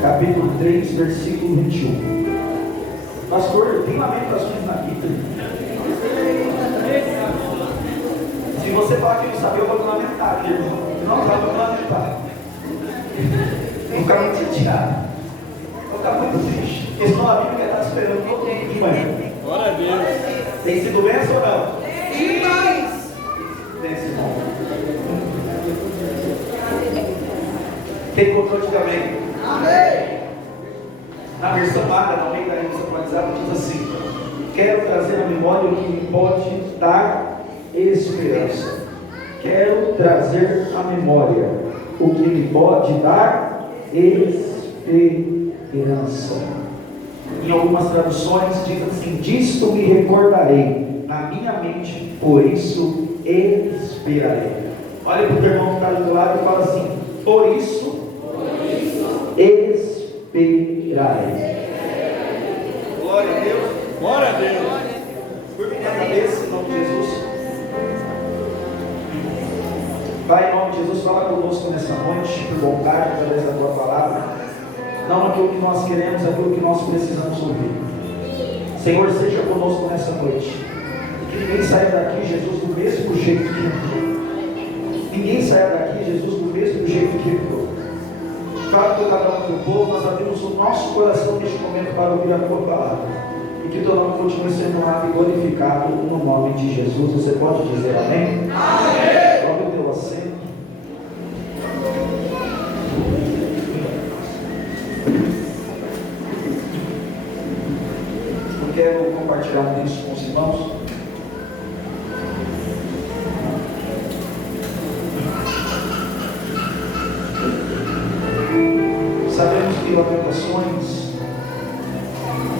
Capítulo 3, versículo 21. Pastor, tem lamentações na Bíblia? Se você falar que não sabe, eu vou lamentar, irmão. Se não sabe, eu vou lamentar. Vou ficar muito chateado. Vou ficar muito triste. Porque senão a Bíblia está esperando todo mundo de manhã. Glória a Deus. Tem sido bênção ou não? Sim, mas... Tem sido. Quem contou também? Amém. Na versão Maga, na meio da revista atualizada, diz assim: quero trazer à memória o que me pode dar esperança. Quero trazer à memória o que me pode dar esperança. Em algumas traduções diz assim: disto me recordarei na minha mente, por isso esperarei. Olha para o irmão que está do lado e fala assim: por isso esperarei. Glória a Deus. Glória a Deus. Curva a cabeça em nome de Jesus. Pai, em nome de Jesus, fala conosco nessa noite, por vontade, através da tua palavra. Não aquilo que nós queremos, aquilo que nós precisamos ouvir. Senhor, seja conosco nessa noite. Que ninguém saia daqui, Jesus, do mesmo jeito que entrou. Ninguém saia daqui, Jesus, do mesmo jeito que entrou. Fala com cada um do povo, nós abrimos o nosso coração neste momento para ouvir a tua palavra. E que teu nome continue sendo honrado e glorificado no nome de Jesus. Você pode dizer amém? Amém. Tome o teu assento. Eu quero compartilhar um texto com os irmãos. Sabemos que Lamentações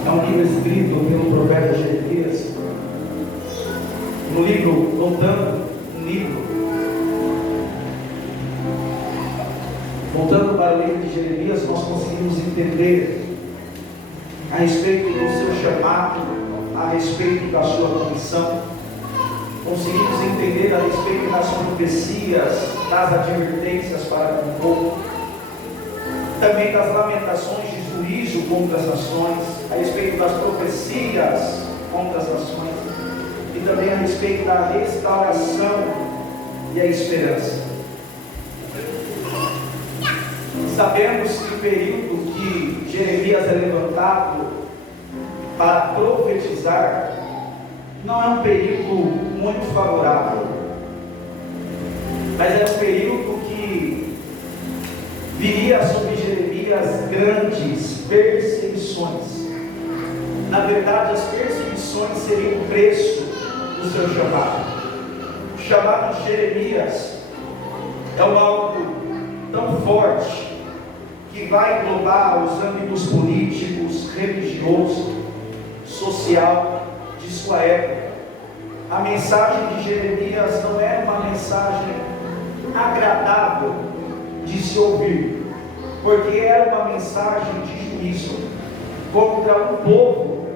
é um livro escrito pelo profeta Jeremias. No livro, voltando para o livro de Jeremias, nós conseguimos entender a respeito do seu chamado, a respeito da sua comissão. Conseguimos entender a respeito das profecias, das advertências para com o povo. Também das lamentações de juízo contra as nações, a respeito das profecias contra as nações, e também a respeito da restauração e a esperança. Sabemos que o período que Jeremias é levantado para profetizar não é um período muito favorável, mas é um período que viria sobre Jeremias grandes perseguições. Na verdade, as perseguições seriam o preço do seu chamado. O chamado de Jeremias é algo tão forte que vai englobar os âmbitos políticos, religioso, social de sua época. A mensagem de Jeremias não é uma mensagem agradável de se ouvir, porque era uma mensagem de juízo contra um povo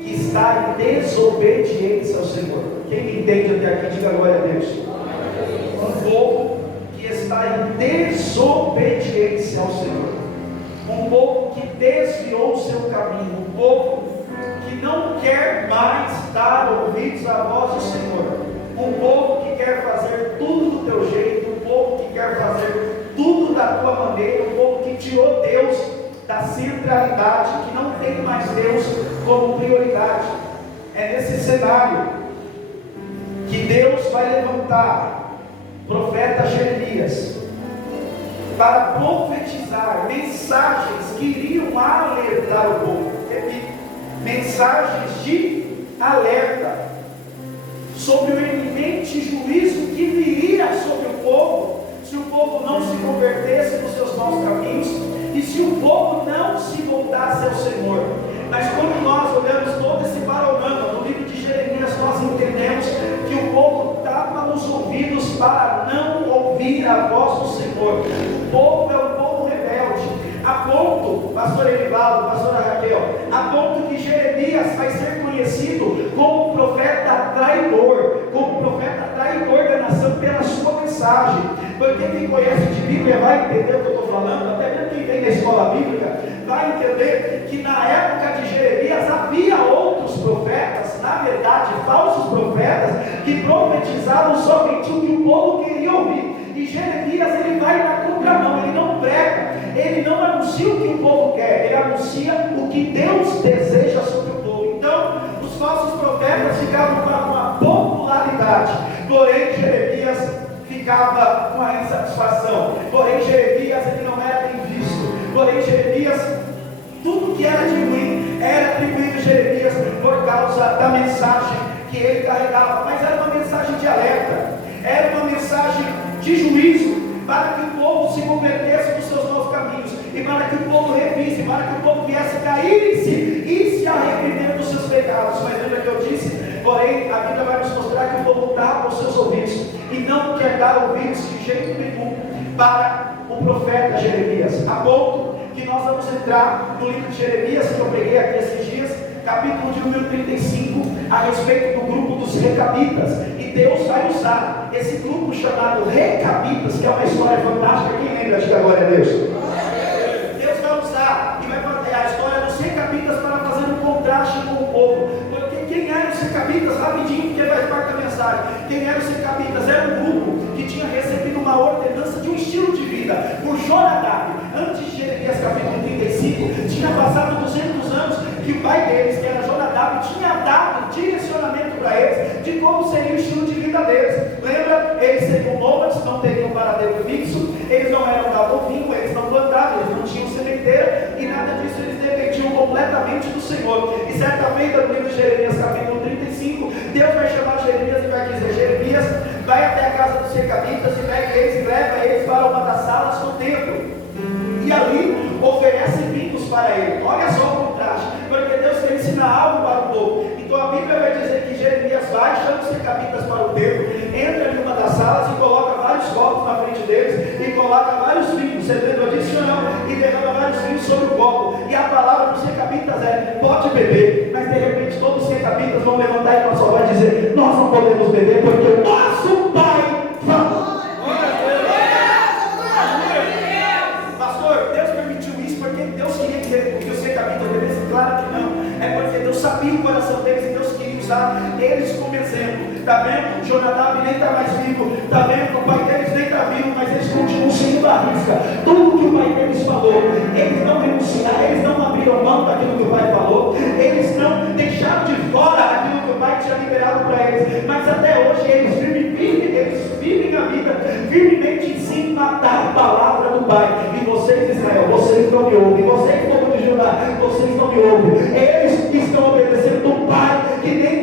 que está em desobediência ao Senhor. Quem me entende até aqui, diga glória a Deus. Um povo que está em desobediência ao Senhor, um povo que desviou o seu caminho, um povo que não quer mais dar ouvidos à voz do Senhor, um povo que quer fazer tudo do teu jeito, um povo que quer fazer tudo da tua maneira, um povo que tirou Deus da centralidade, que não tem mais Deus como prioridade. É nesse cenário que Deus vai levantar o profeta Jeremias para profetizar mensagens que iriam alertar o povo. Mensagens de alerta sobre o iminente juízo que viria sobre o povo, se o povo não se convertesse nos seus maus caminhos, e se o povo não se voltasse ao Senhor. Mas quando nós olhamos todo esse panorama no livro de Jeremias, nós entendemos que o povo tapa os ouvidos para não ouvir a voz do Senhor. O povo é um povo rebelde, a ponto, pastor Erivaldo, pastora Raquel, a ponto que Jeremias vai ser conhecido como profeta traidor, como profeta traidor da nação pela sua mensagem. Porque quem conhece de Bíblia vai entender o que eu estou falando, até mesmo na escola bíblica, vai entender que na época de Jeremias havia outros profetas, na verdade falsos profetas, que profetizavam somente o que o povo queria ouvir. E Jeremias, ele vai na contramão, ele não prega, ele não anuncia o que o povo quer, ele anuncia o que Deus deseja sobre o povo. Então, os falsos profetas ficavam com uma popularidade, porém Jeremias ficava com a insatisfação, porém Jeremias, ele não era bem visto, porém Jeremias, tudo que era de ruim era atribuído a Jeremias por causa da mensagem que ele carregava, mas era uma mensagem de alerta, era uma mensagem de juízo, para que o povo se convertesse dos seus maus caminhos, e para que o povo revisse, para que o povo viesse cair-se e se arrepender dos seus pecados. Mas lembra que eu disse, porém a Bíblia vai nos mostrar que o povo tapa os seus ouvidos, e não quer dar ouvidos de jeito nenhum para o profeta Jeremias, a ponto que nós vamos entrar no livro de Jeremias, que eu peguei aqui esses dias, capítulo de número 35, a respeito do grupo dos Recabitas. E Deus vai usar esse grupo chamado Recabitas, que é uma história fantástica. Quem lembra de agora é Deus? Deus vai usar e vai fazer a história dos Recabitas para fazer um contraste com o povo. Porque quem eram os Recabitas? Rapidinho, porque faz parte da mensagem. Quem eram os Recabitas? Era um grupo que tinha recebido uma ordenança de um estilo de vida por Jonadab. Antes de Jeremias capítulo 35, tinha passado 200 anos que o pai deles, que era Jonadab, tinha dado direcionamento para eles de como seria o estilo de vida deles. Lembra? Eles seriam nômades, não teriam paradeiro fixo, eles não eram da vinho, eles não plantavam, eles não tinham sementeira, e nada disso, eles dependiam completamente do Senhor. E certa feita, no livro de Jeremias capítulo 35, Deus vai chamar Jeremias e vai dizer: Jeremias, vai até a casa dos Recabitas e pega eles e leva eles para uma das salas do templo, e ali oferece vinhos para ele. Olha só o contraste, porque Deus quer ensinar algo para o povo. Então a Bíblia vai dizer que Jeremias vai, chama os Recabitas para o templo, entra em uma das salas e coloca vários copos na frente deles, e coloca vários vinhos, você lembra disso ou não? E derrama vários vinhos sobre o copo, e a palavra dos Recabitas é: pode beber. Mas de repente todos os Recabitas vão levantar e com a sua voz dizer: nós não podemos beber, porque o nosso pai falou. Deus queria que os Recabitas bebessem? Claro que não. É porque Deus sabia o coração deles e Deus queria usar eles como exemplo. Está vendo? Jonadab nem está mais vivo. Está vendo? O pai deles nem está vivo, mas eles continuam seguindo a risca. Tudo que o pai deles falou, eles não renunciaram, eles não abriram mão daquilo que o pai falou, eles não deixaram de fora aquilo que o pai tinha liberado para eles. Mas até hoje eles vivem a vida firmemente em cima da palavra do pai. E vocês, Israel, vocês não me ouvem. Vocês, povo de Judá, vocês não me ouvem. Eles estão obedecendo do pai que nem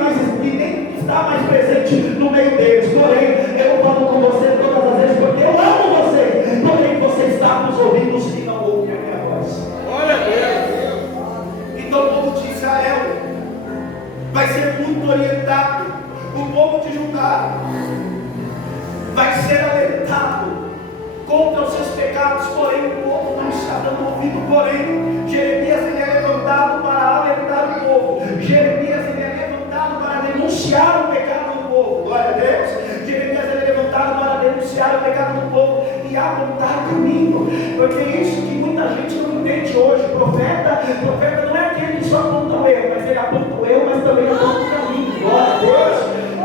está mais presente no meio deles. Porém, eu falo com você todas as vezes porque eu amo vocês. Porém, você está nos ouvidos e não ouve a minha voz. Glória a Deus. Então o povo de Israel vai ser muito orientado. O povo de Judá vai ser alertado contra os seus pecados, porém o povo não está dando ouvido. Porém, Jeremias ele é levantado para alertar o povo. Jeremias ele é levantado para denunciar o pecado do povo. Glória a Deus. Jeremias ele é levantado para denunciar o pecado do povo e apontar caminho. Porque é isso que muita gente não entende hoje. Profeta não é aquele que só aponta o erro, mas ele aponta o erro, mas também aponta o caminho. Glória a Deus.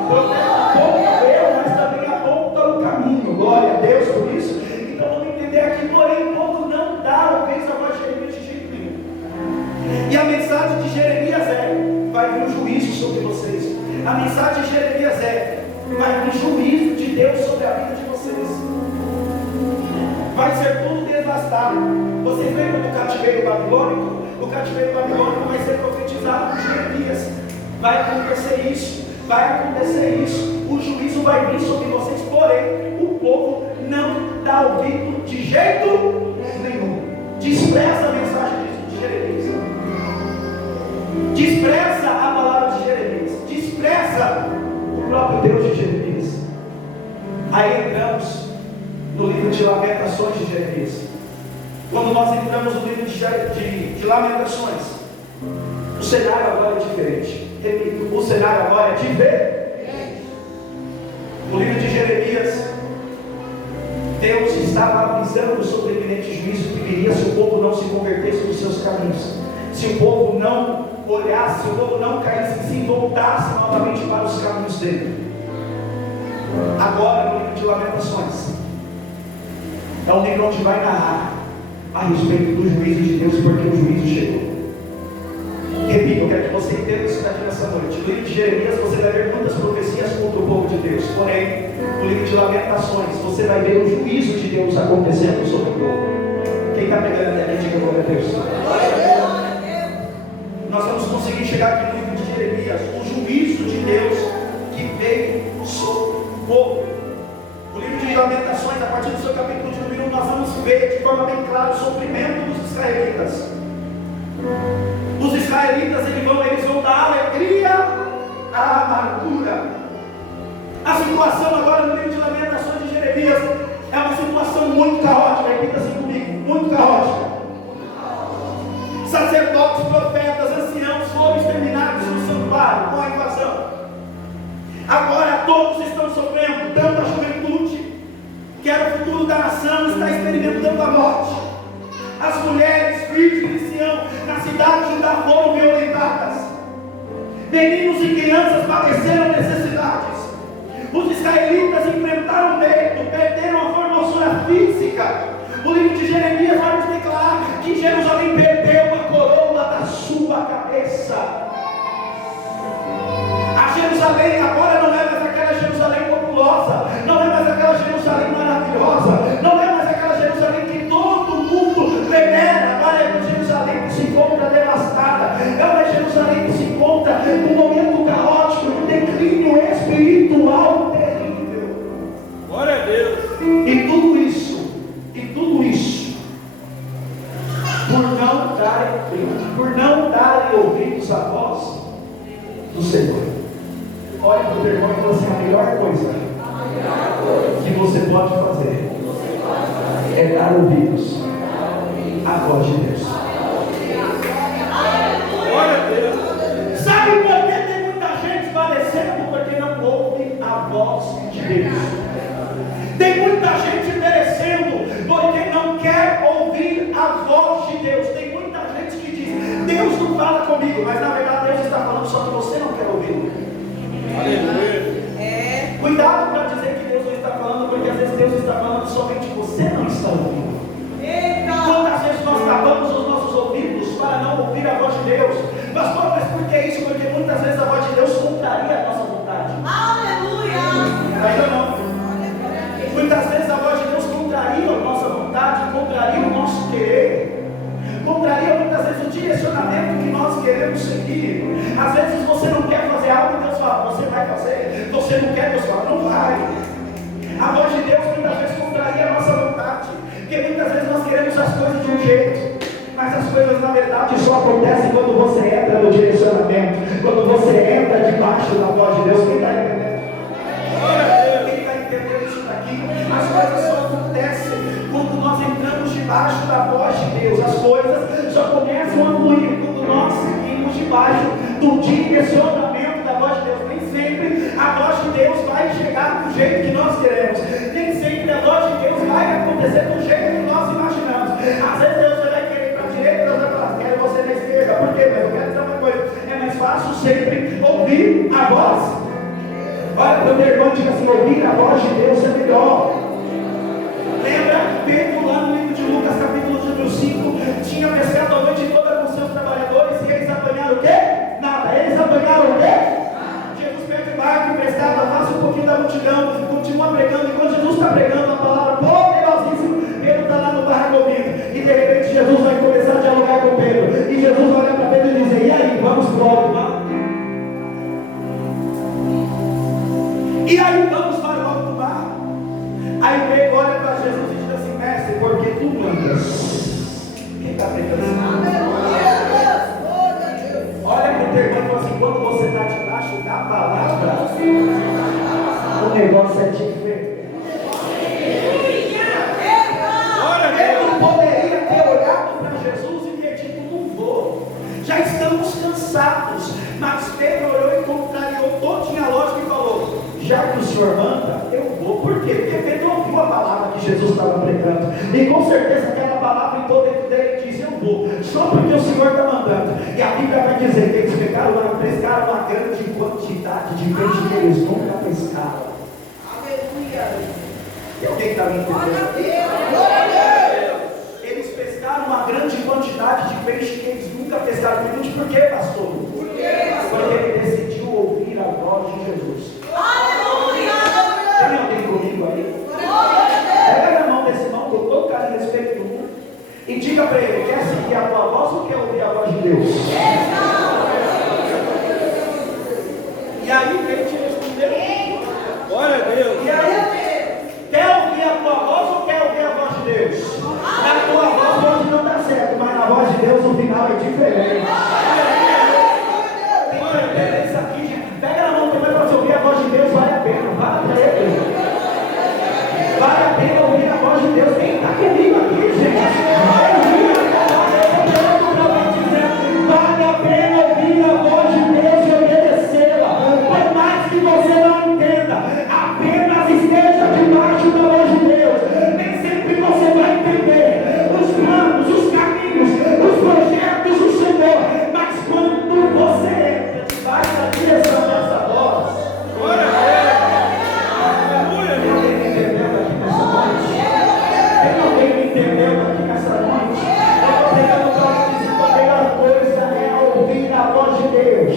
Profeta aponta o erro, mas também aponta o caminho. Glória a Deus por isso. Então vamos entender aqui, porém o povo não dá ouvidos à voz de Jeremias de jeito nenhum. E a mensagem de Jeremias é: vai vir um juízo sobre vocês. A mensagem de Jeremias é: vai vir juízo de Deus sobre a vida de vocês. Vai ser tudo devastado. Vocês lembram do cativeiro babilônico? O cativeiro babilônico vai ser profetizado por Jeremias. Vai acontecer isso, vai acontecer isso. O juízo vai vir sobre vocês, porém o povo não dá ouvido de jeito nenhum. Despreza a mensagem de Jeremias, despreza a palavra de Jeremias, despreza o próprio Deus de Jeremias. Aí entramos no livro de Lamentações de Jeremias. Quando nós entramos no livro de Lamentações, o cenário agora é diferente. Repito, o cenário agora é diferente. No livro de Jeremias, Deus estava avisando sobre o iminente juízo que viria se o povo não se convertesse dos seus caminhos, se o povo não olhasse, se o povo não caísse, se voltasse novamente para os caminhos dele. Agora, no livro de Lamentações, é um livro onde vai narrar a respeito do juízo de Deus, porque o juízo chegou. Repito, eu quero que você entenda isso daqui nessa noite. No livro de Jeremias você vai ver muitas profecias contra o povo de Deus. Porém, no livro de Lamentações você vai ver o juízo de Deus acontecendo sobre o povo. Quem está pegando até aqui, diga glória a Deus. Nós vamos conseguir chegar aqui no livro de Jeremias, o juízo de Deus que veio sobre o povo. O livro de Lamentações, a partir do seu capítulo de número 1, nós vamos ver de forma bem clara o sofrimento dos israelitas. Os israelitas eles vão da alegria à amargura. A situação agora no livro de Lamentações de Jeremias é uma situação muito caótica. Repita assim comigo: muito caótica. Sacerdotes, profetas, anciãos foram exterminados no santuário com a invasão. Agora todos estão sofrendo, tanto a juventude, que era o futuro da nação, está experimentando a morte. As mulheres, filhos de Sião, na cidade de Judá foram violentadas. Meninos e crianças padeceram necessidades. Os israelitas enfrentaram medo, perderam a formosura física. O livro de Jeremias vai nos declarar que Jerusalém perdeu a coroa da sua cabeça. A Jerusalém agora não é mais aquela Jerusalém populosa, não é mais aquela Jerusalém maravilhosa, não é mais aquela Jerusalém que todo mundo venera. Agora é uma Jerusalém que se encontra devastada, é uma Jerusalém que se encontra num momento caótico, num declínio espiritual terrível. Glória a Deus. E tudo isso, por não darem ouvidos à voz do Senhor. Olha para o teu irmão e fala assim: a melhor coisa que você pode fazer é dar ouvidos à voz de Deus. Glória a Deus. Sabe por que tem muita gente padecendo? Porque não ouve a voz de Deus. Tem muita gente perecendo porque não quer ouvir a voz de Deus. Tem muita gente que diz: Deus não fala comigo, mas na verdade Deus está falando, só que você não quer ouvir. Aleluia. Cuidado para dizer que Deus não está falando, porque às vezes Deus está falando, somente você não está ouvindo. Quantas vezes nós tapamos os nossos ouvidos para não ouvir a voz de Deus? Pastor, mas por que isso? Porque muitas vezes a voz de Deus contraria a nossa vontade. Ainda não. Muitas vezes a voz de Deus contraria a nossa vontade, contraria o nosso querer, contraria muitas vezes o direcionamento que nós queremos seguir. Às vezes você não quer fazer algo e Deus fala: você vai fazer. Você não quer, Deus fala: não vai. A voz de Deus muitas vezes contraria a nossa vontade, porque muitas vezes nós queremos as coisas de um jeito, mas as coisas na verdade só acontecem quando você entra no direcionamento, quando você entra debaixo da voz de Deus. Quem está entendendo? Quem está entendendo isso daqui? As coisas só acontecem quando nós entramos debaixo da voz de Deus. As coisas só começam a fluir quando nós seguimos debaixo do direcionamento da voz de Deus. Nem sempre a voz de Deus vai chegar do jeito que nós queremos. Nem sempre a voz de Deus vai acontecer do jeito que nós imaginamos. Às vezes Deus vai querer ir para a direita, Deus vai falar: quero você na esquerda. Por quê? Mas eu quero dizer uma coisa: é mais fácil sempre ouvir a voz. Olha para o teu irmão e diga assim: ouvir a voz de Deus é melhor. Lembra Pedro lá no livro de Lucas, capítulo número 5, tinha pescado a noite toda com seus trabalhadores e eles apanharam o quê? Nada. Eles apanharam o quê? Jesus pede o barco emprestado, afasta um pouquinho da multidão, continua pregando. Enquanto Jesus está pregando a palavra poderosíssima, Pedro está lá no barco ouvindo, e de repente Jesus vai começar a dialogar com Pedro, e Jesus olha para Pedro e diz: e aí, vamos para o alto mar? E aí vamos para o alto mar. Aí Pedro olha para Jesus e diz assim: mestre, porque tu mandas. Quem está pregando assim? Olha para o teu irmão e fala assim: quando você está debaixo da palavra, o negócio é diferente. Pedro poderia ter olhado para Jesus e ter dito: não vou, já estamos cansados. Mas Pedro olhou e contrariou todinha a lógica e falou: já que o Senhor manda, eu vou. Por quê? Porque Pedro ouviu a palavra que Jesus E com certeza aquela palavra em todo ele diz: eu vou, só porque o Senhor está mandando. E a Bíblia vai dizer que eles pescaram uma grande quantidade de peixe que eles nunca pescaram. E alguém está me entendendo? Eles pescaram uma grande quantidade de peixe que eles nunca pescaram. Pergunte por quê, pastor? Porque ele decidiu ouvir a voz de Jesus. Tem alguém comigo aí? Pega na mão desse irmão com todo carinho e respeito do mundo e diga para ele: quer seguir a tua voz ou quer ouvir a voz de Deus? E aí quem te respondeu? Glória a Deus. E aí, quer ouvir a tua voz ou quer ouvir a voz de Deus? Na tua voz pode não dar certo, mas na voz de Deus o final é diferente. Tem que entender isso aqui, gente. Pega na mão também para você ouvir a voz de Deus, vale a pena, vale a pena. Vale a pena ouvir a voz de Deus. Quem está comigo aqui, gente? Vale a pena ouvir a voz de Deus e obedecê-la. Por mais que você não entenda, apenas esteja debaixo da voz de Deus. Nem sempre você vai entender os planos, os caminhos, os projetos do Senhor. Mas quando você entra debaixo da direção dessa voz, Glória a Deus. Aleluia. tem alguém me entendendo aqui nessa noite? Tem alguém me entendendo aqui nessa noite? Eu estou pegando para dizer que a melhor coisa é ouvir a voz de Deus.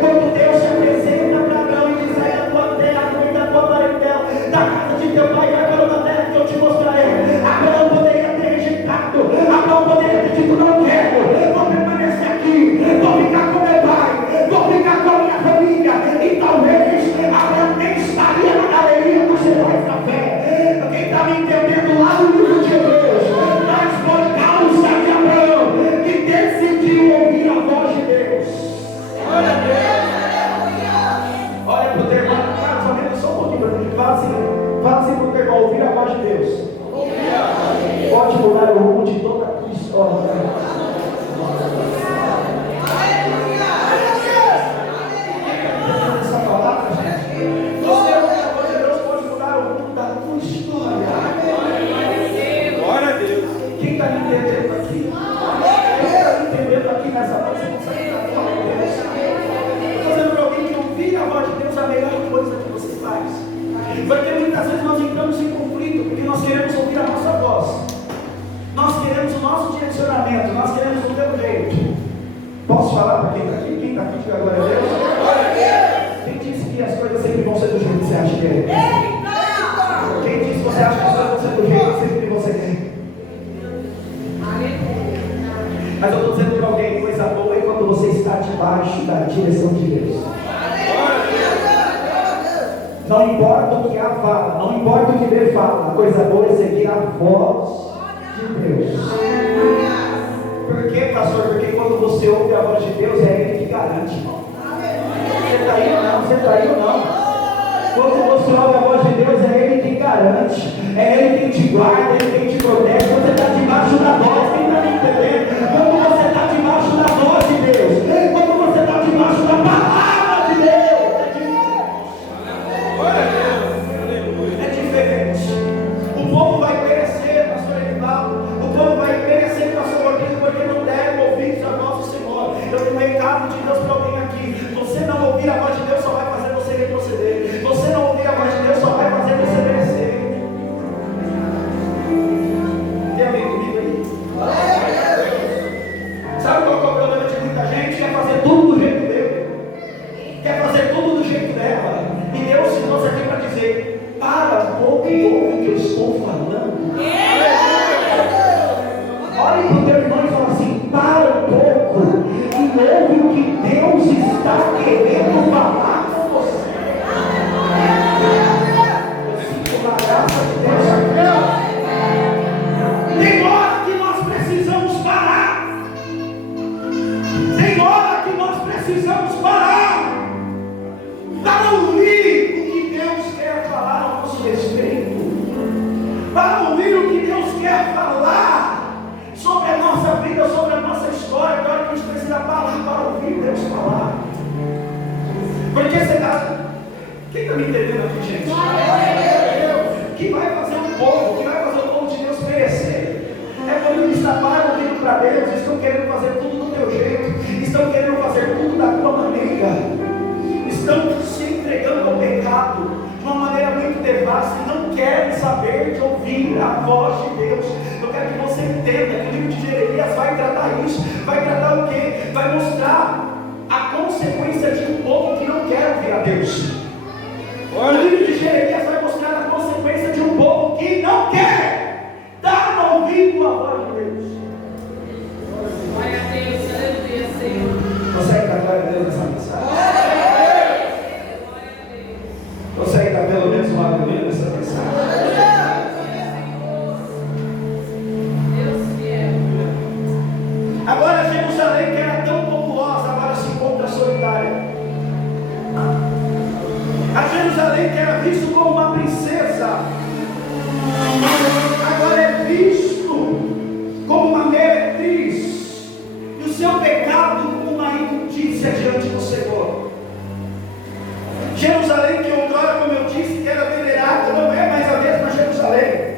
Quando Deus se apresenta para Abraão e diz: sai da tua terra, da tua parentela, da casa de teu pai, vai para uma terra que eu te mostrarei. Abraão poderia ter rejeitado, Abraão poderia ter dito: não quero, vou permanecer aqui, vou ficar com meu pai, vou ficar com a minha família. E talvez Abraão nem estaria na galeria dos heróis da fé. Quem está me entendendo lá no livro de Hebreus, mas por causa de Abraão, que decidiu ouvir a voz de Deus. Glória a Deus. Olha para o teu irmão, cara, só mesmo só um pouquinho para mim. Fala assim para o teu irmão: ouvir a voz de Deus pode mudar o rumo de toda a tua história. Essa palavra, gente. Você ouvir a voz de Deus pode mudar o rumo da tua história. Glória a Deus. Quem está me entendendo aqui? Quem está me entendendo aqui nessa noite? Você consegue dar glória a Deus? Estou dizendo para alguém que ouvir a voz de Deus é a melhor coisa que você faz. Porque muitas vezes nós entramos em conflito porque nós queremos ouvir a nossa voz. Nós queremos o nosso direcionamento, nós queremos o teu jeito. Posso falar para quem está aqui? Quem está aqui, diga glória a Deus. Quem disse que as coisas sempre vão ser do jeito que você acha que é? Quem disse que você acha que as coisas vão ser do jeito que sempre você quer? Mas eu estou dizendo para alguém: coisa boa é quando você está debaixo da direção de Deus. Não importa o que A fala, não importa o que B fala, a coisa boa é seguir a voz de Deus. Por quê, pastor? Porque quando você ouve a voz de Deus, é Ele que garante, irmão. Você está aí ou não? Você está aí ou não? Quando você ouve a voz de Deus, é Ele quem garante, é Ele quem te guarda, Ele quem te protege. Você está debaixo da voz, quem está me entendendo? Quando você está debaixo da voz de Deus, quando você está debaixo da palavra de Deus, Glória a Deus. Aleluia. é diferente. O povo vai perecer, pastor Edivaldo. O povo vai perecer, pastor Rodrigo, porque não deram ouvidos à voz do Senhor. Eu tenho um recado de Deus para alguém aqui: você não ouvir a voz de Deus só vai fazer você retroceder. Você não ouvir a voz de Deus só vai fazer você perecer. Tem alguém comigo aí? Sabe qual é o problema de muita gente? Quer fazer tudo do jeito dele, quer fazer tudo do jeito dela. E Deus se trouxe aqui para dizer: para um pouco e ouve o que eu estou falando. Olhe para o teu irmão e fala assim: para um pouco e ouve o que Deus está querendo falar com você. Eu sinto uma graça de Deus aqui. Tem hora que nós precisamos parar. Tem hora que nós precisamos parar para ouvir o que Deus quer falar ao nosso respeito, para ouvir o que Deus quer falar sobre a nossa vida, sobre a nossa história. Agora que a gente precisa parar para ouvir Deus falar. Porque você está... Quem está me entendendo aqui, gente? Que vai fazer o povo de Deus perecer. pessoas que estavam vindo para Deus estão querendo fazer tudo do teu jeito, estão querendo fazer tudo da tua maneira, estão se entregando ao pecado de uma maneira muito devassa e não querem saber de ouvir a voz de Deus. Eu quero que você entenda que o livro de Jeremias vai tratar isso. Vai tratar o quê? Vai mostrar a consequência de um povo que não quer ouvir a Deus. O livro de Jeremias vai mostrar a consequência de um povo que não quer dar ouvido à voz de Deus. Glória a Deus, aleluia, Senhor. Consegue dar glória a Deus nessa mensagem? Consegue dar pelo menos uma aleluia nessa mensagem? Agora Jerusalém, que era tão populosa, agora se encontra solitária. A Jerusalém, que era visto como uma princesa, agora é visto como uma meretriz, e o seu pecado como uma imundícia diante do Senhor. Jerusalém, que outrora, como eu disse, que era venerada, não é mais a mesma Jerusalém.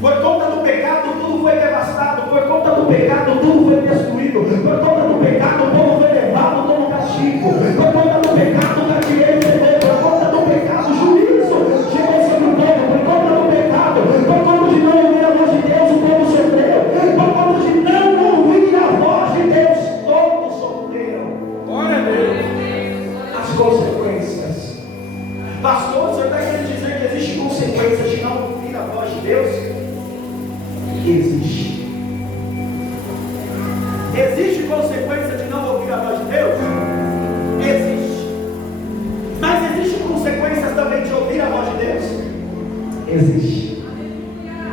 Por conta do pecado, tudo foi devastado. Por conta do pecado, tudo foi destruído. Por conta do pecado, o povo foi levado como castigo. Por conta do pecado, o cativeiro chegou. Por conta do pecado, o juízo chegou sobre o povo. Por conta do pecado, por conta de não ouvir a voz de Deus, o povo sofreu. Por conta de não ouvir a voz de Deus, todos sofreram. Glória a Deus. As consequências. Pastor, o senhor está querendo dizer que existe consequência de não ouvir a voz de Deus? Existe. Existe consequência de não ouvir a voz de Deus? Existe. Mas existe consequências também de ouvir a voz de Deus? Existe.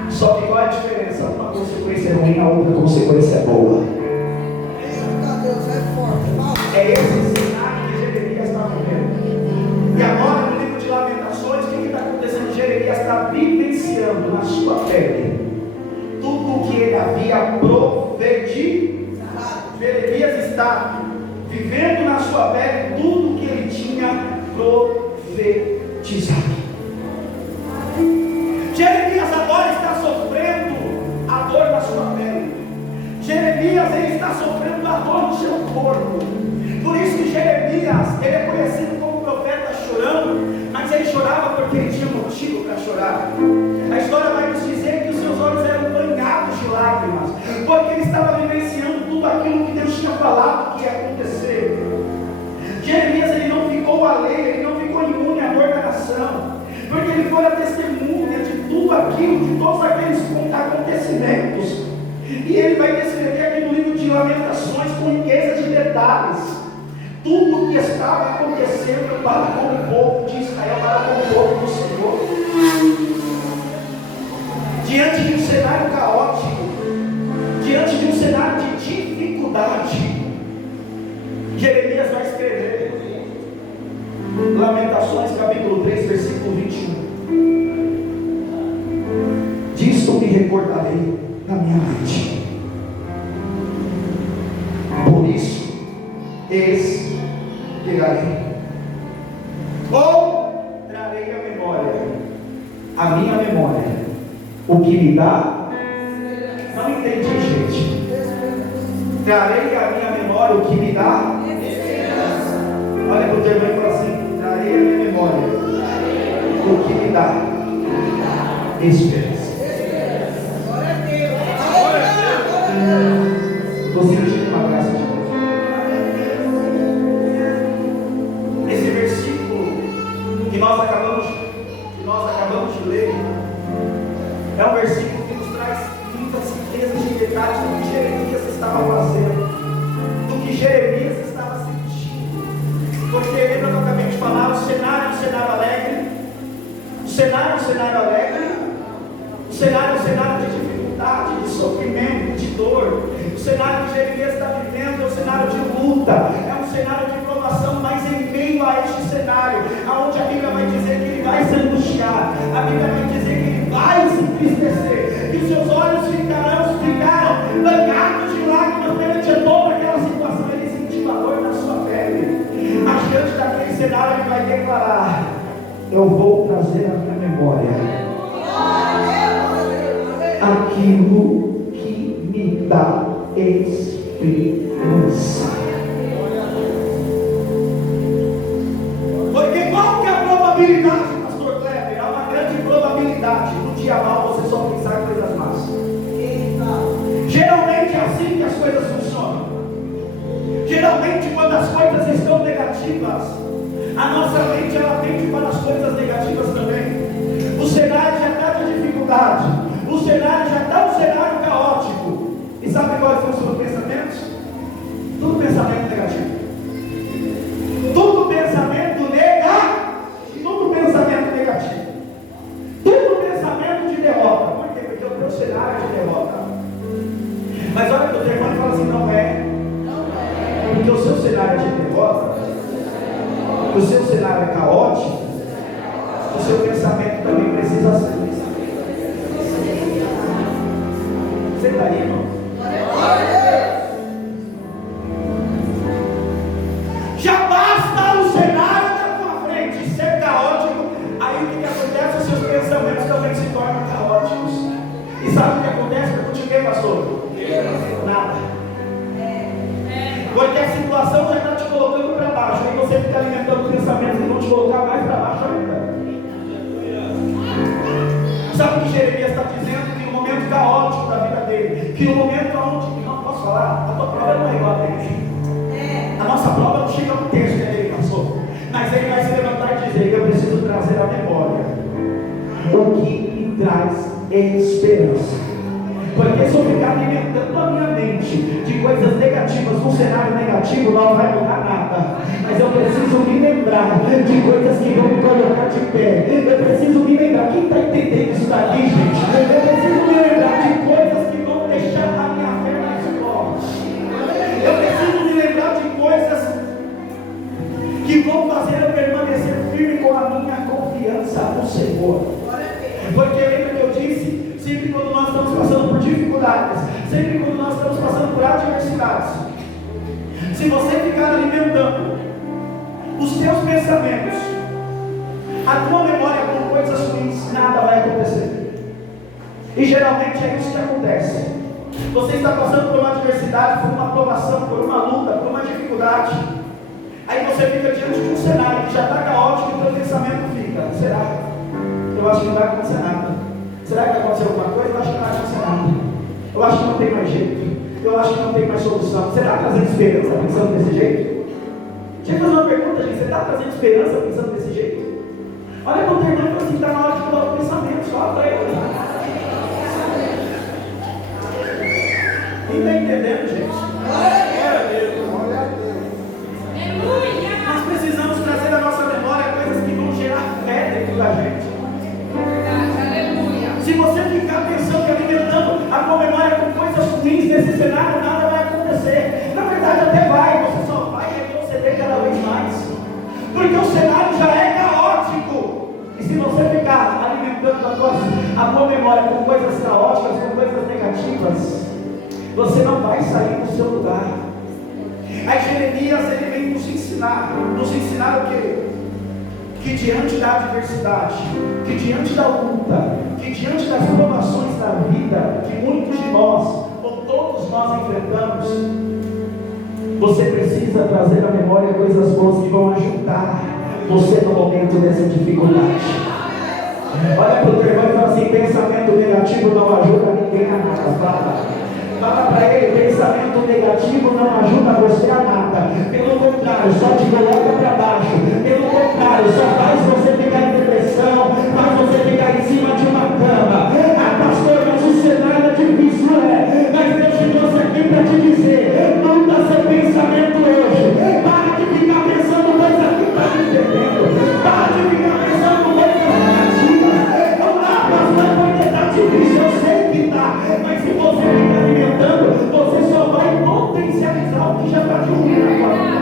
Só que qual é a diferença? Uma consequência é ruim, a outra consequência é boa. É esse cenário que Jeremias está vivendo. E agora no livro de Lamentações, o que está acontecendo? Jeremias está vivenciando na sua pele tudo o que ele havia profetizado. Jeremias está vivendo na sua pele tudo o que ele tinha profetizado. Jeremias agora está sofrendo a dor na sua pele. Jeremias, ele está sofrendo a dor no seu corpo. Por isso que Jeremias, ele é conhecido como profeta chorando, mas ele chorava porque ele tinha motivo para chorar. A história vai nos dizer que os seus olhos eram banhados de lágrimas, porque ele estava vivenciando tudo aquilo que Deus tinha falado que ia acontecer. Jeremias, ele não ficou alheio, ele não ficou imune à dor da nação, porque ele foi a testemunha de tudo aquilo, de todos aqueles acontecimentos. E ele vai descrever aqui no livro de Lamentações com riqueza de detalhes tudo o que estava acontecendo para com o povo de Israel, para com o povo do Senhor. Diante de um cenário caótico, diante de um cenário de dificuldade, Jeremias vai escrever Lamentações capítulo 3, versículo 21. Disto me recordarei na minha mente, por isso esperarei, ou trarei a minha memória, o que me dá, não entendi, gente. Trarei a minha memória, o que me dá, olha para o teu irmão e fala assim: trarei a minha memória, o que me dá esperança. Estou sentindo uma graça de Deus. Esse versículo que nós acabamos de ler é um versículo que nos traz muitas riquezas de detalhes do que Jeremias estava fazendo, do que Jeremias estava sentindo. Porque lembra que eu acabei de falar, o cenário é um cenário alegre, o cenário é um cenário alegre, o cenário é um cenário de dificuldade, de sofrimento, de dor. O cenário que Jeremias está vivendo é um cenário de luta, é um cenário de provação, mas em meio a este cenário, aonde a Bíblia vai dizer que ele vai se angustiar, a Bíblia vai dizer que ele vai se entristecer, que os seus olhos ficaram banhados de lágrimas perante toda aquela situação. Ele sentiu a dor na sua pele, mas diante daquele cenário ele vai declarar: eu vou trazer à minha memória aquilo da esperança. Porque qual que é a probabilidade, pastor Kleber? Há uma grande probabilidade no dia mal você só pensar em coisas más. Geralmente é assim que as coisas funcionam. Geralmente quando as coisas estão negativas, a nossa mente ela tende para as coisas negativas também. O cenário já está de dificuldade, o cenário já está um cenário caótico. E sabe quais são os seus pensamentos? Tudo pensamento negativo. Tudo pensamento negativo. Tudo pensamento negativo. Tudo pensamento de derrota. Por quê? Porque o teu cenário é de derrota. Mas olha que o telefone fala assim, não é. Porque o seu cenário é de derrota, o seu cenário é caótico, o seu pensamento também precisa ser. Você está aí, irmão? Já basta o cenário da tua frente ser caótico, aí o que acontece? Os seus pensamentos também se tornam caóticos. E sabe o que acontece? Pergunte o pastor? Nada. Porque a situação já está te colocando para baixo, aí você fica alimentando pensamentos que vão te colocar mais para baixo ainda. Sabe o que Jeremias está dizendo? Que no momento caótico da vida dele, que no momento onde, não posso falar, a tua prova não é igual a dele. A nossa prova não chega no texto que ele passou, mas ele vai se levantar e dizer: eu preciso trazer à memória o que me traz esperança. Porque se eu ficar alimentando a minha mente de coisas negativas, num cenário negativo, não vai mudar nada. Mas eu preciso me lembrar de coisas que vão me colocar de pé. Eu preciso me lembrar. Quem está entendendo isso daqui, gente? Eu preciso me lembrar de coisas que vão deixar a minha fé mais forte. Eu preciso me lembrar de coisas que vão fazer eu permanecer firme com a minha confiança no Senhor. Porque lembra que eu disse? Sempre quando nós estamos passando por dificuldades, sempre quando nós estamos passando por adversidades, se você ficar alimentando os teus pensamentos, a tua memória com coisas ruins, nada vai acontecer. E geralmente é isso que acontece. Você está passando por uma adversidade, por uma provação, por uma luta, por uma dificuldade. Aí você fica diante de um cenário que já está caótico e o teu pensamento fica: será? Eu acho que não vai acontecer nada. Será que vai acontecer alguma coisa? Eu acho que não vai acontecer nada. Eu acho que não tem mais jeito. Eu acho que não tem mais solução. Você está trazendo esperança pensando desse jeito? Deixa eu fazer uma pergunta, gente. Você está trazendo esperança pensando desse jeito? Olha para o teu irmão e fala assim: está na hora de mudar o pensamento. Só para ele. Quem está entendendo, gente? Glória a Deus. Nós precisamos trazer à nossa memória coisas que vão gerar fé dentro da gente. Se você ficar pensando e alimentando a tua memória com coisas ruins nesse cenário, nada vai acontecer. Na verdade até vai, você só vai retroceder cada vez mais. Porque o cenário já é caótico. E se você ficar alimentando a tua memória com coisas caóticas, com coisas negativas, você não vai sair do seu lugar. Aí Jeremias ele vem nos ensinar o quê? Que diante da adversidade, que diante da luta, que diante das provações da vida que muitos de nós, ou todos nós enfrentamos, você precisa trazer à memória coisas boas que vão ajudar você no momento dessa dificuldade. Olha para o teu irmão e fala assim: pensamento negativo não ajuda ninguém a nada. Fala para ele: pensamento negativo não ajuda você a nada. Pelo contrário, só te coloca para baixo. Pelo contrário, só faz você ficar em depressão, faz você ficar em cima de uma cama. Ah, pastor, mas o cenário é difícil, mas Deus te trouxe aqui para te dizer: muda seu pensamento hoje. Para de ficar pensando coisas que está me entendendo. Para de ficar pensando coisas negativas. Ah, pastor, porque está difícil, eu sei que está. Mas se você ficar alimentando, você só vai potencializar o que já está de ruim na tua vida.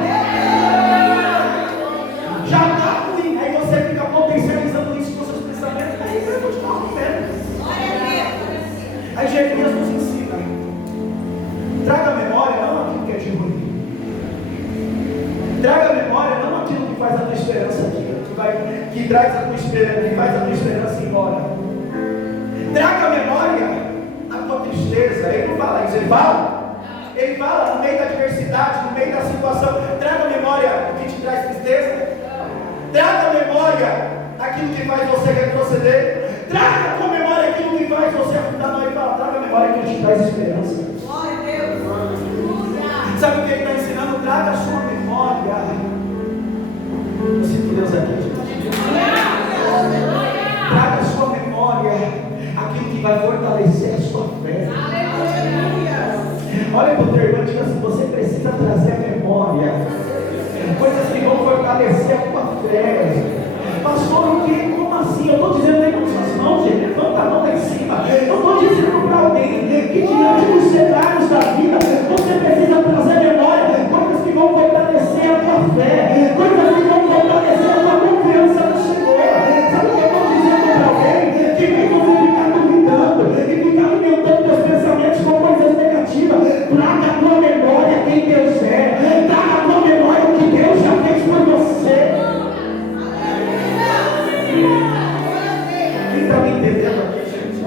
Já está ruim, aí você fica potencializando isso com seus pensamentos, aí você vai continuar vivendo. Aí Jeremias nos ensina: traga à memória não aquilo que é de ruim, traga à memória não aquilo que faz a tua esperança que traz a tua esperança, que faz a tua esperança embora. Traga à memória a tua tristeza, Ele não fala isso, ele fala. Ele fala no meio da adversidade, no meio da situação. Traga à memória o que te traz tristeza. Traga à memória aquilo que faz você retroceder. Traga à tua memória aquilo que faz você afundar no rival. Traga à memória aquilo que te traz esperança. Glória a Deus. Sabe o que ele está ensinando? Traga a sua memória. Eu sinto Deus aqui, gente. Traga a sua memória aquilo que vai fortalecer a sua fé. Olha para o teu irmão e diga assim: você precisa trazer a memória coisas que vão fortalecer a tua fé. Pastor, o que? Como assim? Eu estou dizendo, levanta suas mãos, gente, levanta a mão lá em cima. Eu estou dizendo para alguém que diante dos cenários da vida, você precisa trazer a memória coisas que vão fortalecer a tua fé, coisas que vão fortalecer a tua confiança no Senhor. Sabe o que eu estou dizendo para alguém? Que vem você ficar duvidando e ficar alimentando teus pensamentos com coisas negativas. Traga a tua memória quem Deus é. Traga a tua memória o que Deus já fez por você. Quem está me entendendo aqui, gente?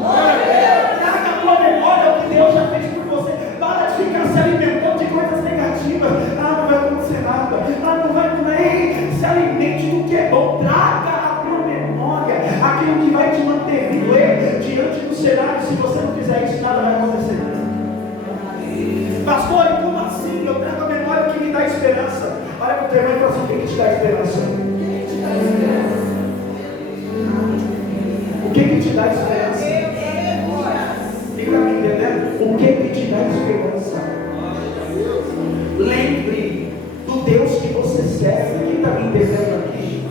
Traga a tua memória o que Deus já fez por você. Para de ficar se alimentando de coisas negativas. Ah, não vai acontecer nada. Ah, não vai. Se alimente do que é bom. Traga a tua memória aquilo que vai te manter vivo diante do cenário. Se você não fizer isso, nada vai acontecer. Pastor, e como assim? Eu trago a memória que me dá esperança. Olha para o teu irmão e fala assim: o que te dá esperança? O que te dá esperança? Quem está me entendendo? O que te dá esperança? Lembre do Deus que você serve. Quem está me entendendo aqui?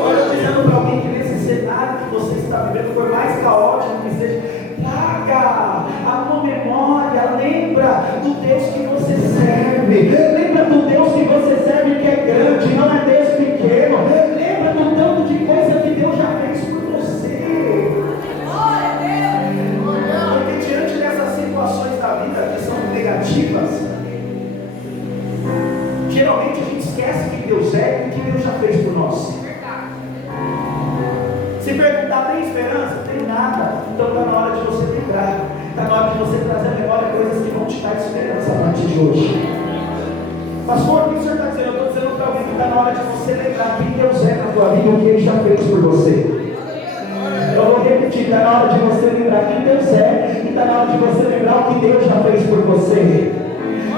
Olha, eu dizendo para alguém que nesse cenário que você está vivendo, por mais caótico que seja, traga a tua memória, lembra do Deus que você serve. Lembra do Deus que você serve, que é grande, não é Deus pequeno. Lembra do tanto de coisa que Deus já fez por você. Porque diante dessas situações da vida que são negativas, geralmente a gente esquece quem Deus é e o que Deus já fez por nós. Se perguntar, tem esperança? Tem nada. Então está na hora de você lembrar. Está na hora de você trazer à memória coisas que vão te dar esperança a partir de hoje. Pastor, o que o senhor está dizendo? Eu estou dizendo para alguém que está na hora de você lembrar quem Deus é na tua vida e o que Ele já fez por você. Eu vou repetir, está na hora de você lembrar quem Deus é e está na hora de você lembrar o que Deus já fez por você.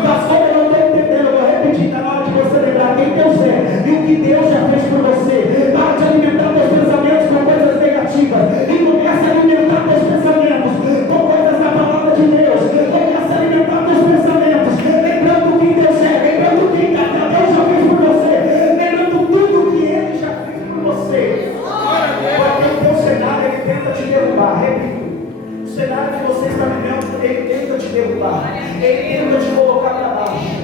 Pastor, eu não estou entendendo, eu vou repetir, está na hora de você lembrar quem Deus é e o que Deus já fez por você. Para de alimentar teus pensamentos com coisas negativas e começa a alimentar teus pensamentos com coisas da palavra de Deus. Começa a alimentar teus pensamentos lembrando quem Deus é, lembrando quem Deus já fez por você, lembrando tudo que Ele já fez por você. Porque o teu cenário, ele tenta te derrubar. Repito, o cenário que você está vivendo, ele tenta te derrubar, ele tenta te colocar para baixo.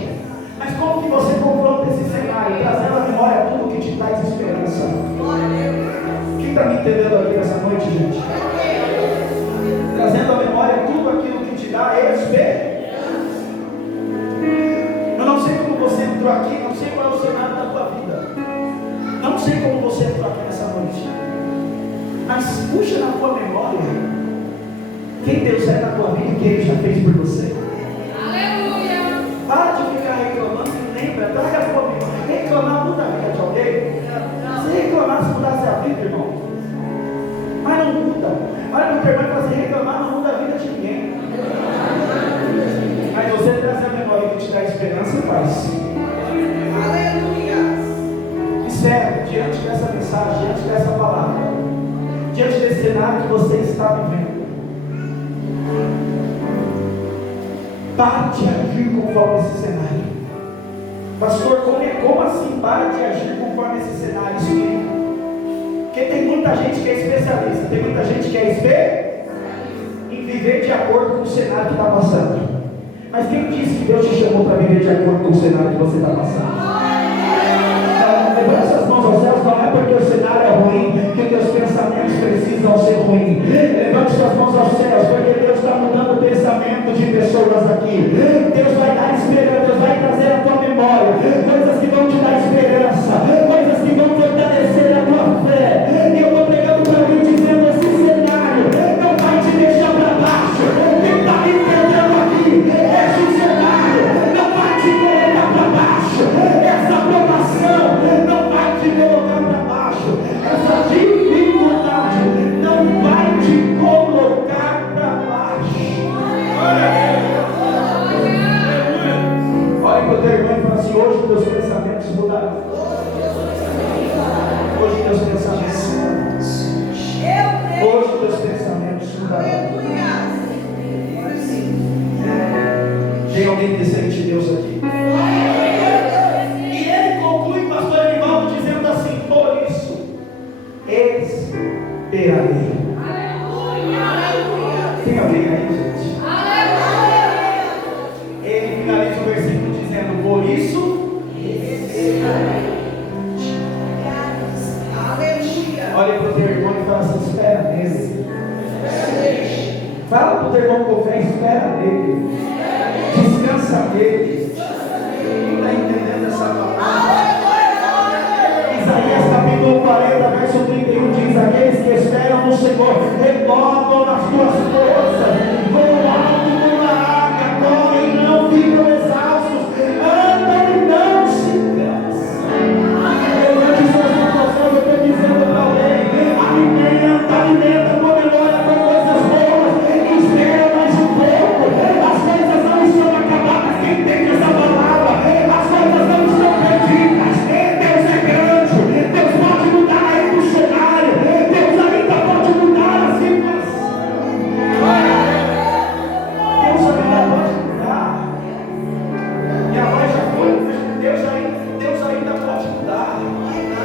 Mas como que você confronta esse cenário? Trazendo à memória tudo que te traz esperança. Quem está me entendendo aqui nessa noite, gente? Trazendo à memória tudo aquilo que te dá esperança. Eu não sei como você entrou aqui, não sei qual é o cenário da tua vida, não sei como você entrou aqui nessa noite, mas puxa na tua memória quem Deus é na tua vida e o que Ele já fez por você. Aleluia. Para de ficar reclamando e lembra, traga a tua memória. Reclamar muda a vida de alguém. Se reclamar, se mudasse a vida, irmão, mas não muda. Olha para o teu irmão e fala assim: reclamar não muda a vida de ninguém. Mas você traz a memória que te dá esperança, faz. Aleluia. Sério, diante dessa mensagem, diante dessa palavra, diante desse cenário que você está vivendo, pare de agir conforme esse cenário. Pastor, como assim para de agir conforme esse cenário? Explica. Porque tem muita gente que é especialista, tem muita gente que é especialista em viver de acordo com o cenário que está passando. Mas quem disse que Deus te chamou para viver de acordo com o cenário que você está passando? Levante suas mãos aos céus, não é porque o cenário é ruim que os teus pensamentos precisam ser ruins. Levante suas mãos aos céus, porque Deus está mudando o pensamento de pessoas aqui. Deus vai dar esperança, Deus vai trazer a tua memória coisas que vão te dar esperança, coisas que vão fortalecer a tua fé. E eu estou pregando para mim dizendo: esse cenário não vai te deixar para baixo. Quem está me entendendo mudarão. Hoje teus pensamentos mudarão. Hoje teus pensamentos mudarão. Tem alguém que sente Deus aqui? E ele conclui, pastor Edivaldo, dizendo assim: por isso, esperarei. Tem alguém aí, gente? Ele finaliza o versículo dizendo: por isso, esperarei. Olha para o teu irmão e fala assim: espera nele. Fala para o teu irmão com fé: espera nele. Descansa nele. Está entendendo essa palavra? Isaías capítulo 40, verso 31 diz: aqueles que esperam no Senhor renovam as suas forças, voam alto como a águia, correm e não ficam exaustos, andam e não se cansam. Durante suas situações eu estou dizendo para alguém: alimenta tua memória com coisas boas, espera mais um pouco, as coisas não estão acabadas. Quem entende essa palavra? As coisas não estão perdidas. Deus é grande, Deus pode mudar aí o cenário, Deus ainda pode mudar a situação. Deus ainda pode mudar. Minha voz já foi, Deus ainda pode mudar.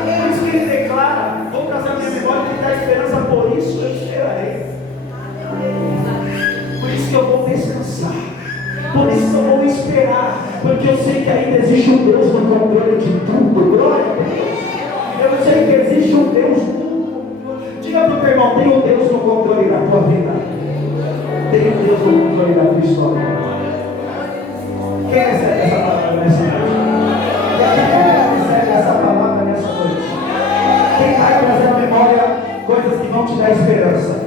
Por isso que ele declara: vou trazer a minha memória que dá esperança, por isso eu esperarei. Por isso que eu vou descansar. Por isso que eu vou esperar. Porque eu sei que ainda existe um Deus no controle de tudo. Glória a Deus. Eu sei que existe um Deus. Diga para o teu irmão: tem um Deus no controle da tua vida. Tem um Deus no controle da tua história. Quem recebe essa palavra nessa noite? Quem recebe essa palavra nessa noite? Quem vai trazer à memória coisas que vão te dar esperança?